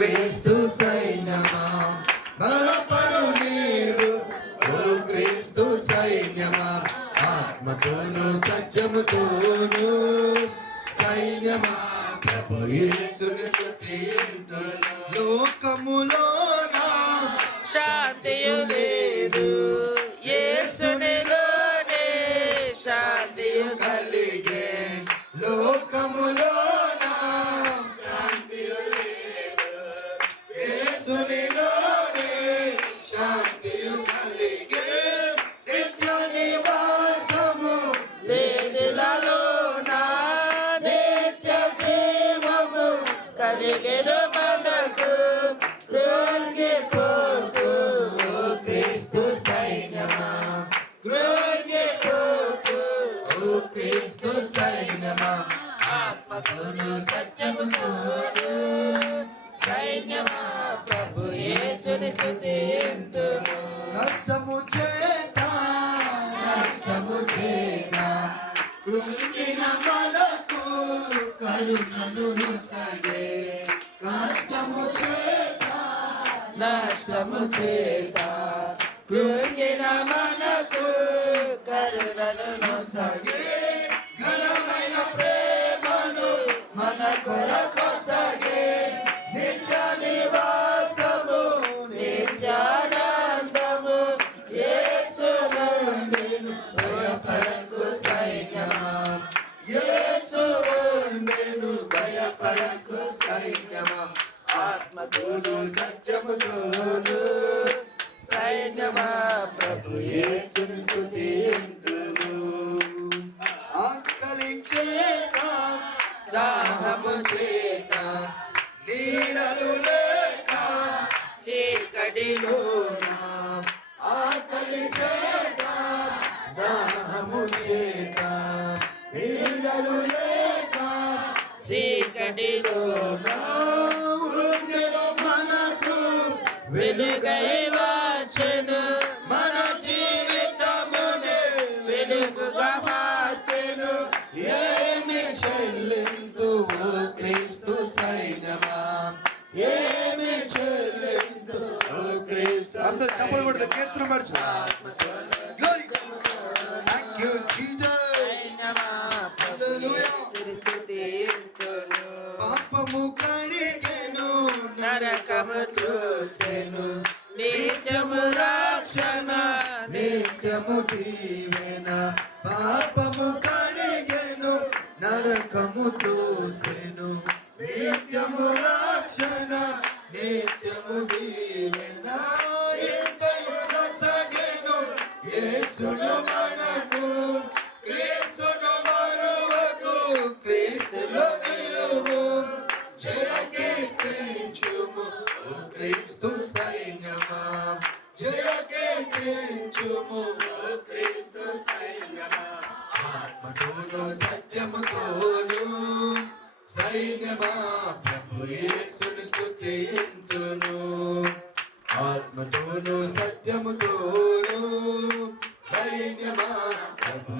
క్రీస్తు సైన్యమా? బలపడు నీవు. ఓ క్రీస్తు సైన్యమా? ఆత్మతోను సత్యముతోను. సైన్యమా? ప్రభు యేసుని స్తుతింతు లోకములోన శాంతియు లేదు. యేసునిలోనే శాంతియు కలిగే. లోకములో కలిగెను మనకు కృంగిపోకు క్రీస్తు సైన్యమా? కృంగిపోకు క్రీస్తు సైన్యమా? ఆత్మతోను సత్యముతోను సైన్యమా? ప్రభు యేసుని స్తుతింతుము. కష్టము చేత నష్టము చేత కృంగిన మనకు కరుణను సగే కష్టము చేత నష్టము చేత కృంగిన మనకు కరుణను సగే ఘనమైన ప్రేమను మన కొరకు సగే నిత్య నివాసము నిత్యానందము యేసు నిత్యుండెను భయపడకు సైన్యమా యేసు ఉండెను భయపడకు సైన్యమా ఆత్మతోను సత్యముతోను సైన్యమా ప్రభు యేసుని స్తుతింతును. ఆకలి చేత దాహము చేత నీడలు లేక చీకటిలోన ఆకలి చేత దాహము చేత నీడలు లేక చీకటిలోన వెలుగై వచ్చెను మన జీవితమునే వెలుగుగా మార్చెను. ఏమి చెల్లింతు క్రీస్తు సైన్యమా? ఏమి చెల్లింతు క్రీస్తు అందరూ చప్పలు కొడితే కీర్తన పడుచు త్రోసెను నిత్యము రక్షణ నిత్యము దీవెన. పాపము కడిగెను నరకము త్రోసెను. నిత్యము రక్షణ నిత్యము దీవెన. ఇంతయు నొసగెను యేసుడు మనకు క్రీస్తును మరువకు క్రీస్తులో నిలువు. జయ కీర్తించుము ఓ క్రీస్తు సైన్యమా జయ కీర్తించుము క్రీస్తు సైన్యమా ఆత్మతోను సత్యముతోను సైన్యమా ప్రభు సత్యముతోను సైన్యమా ప్రభు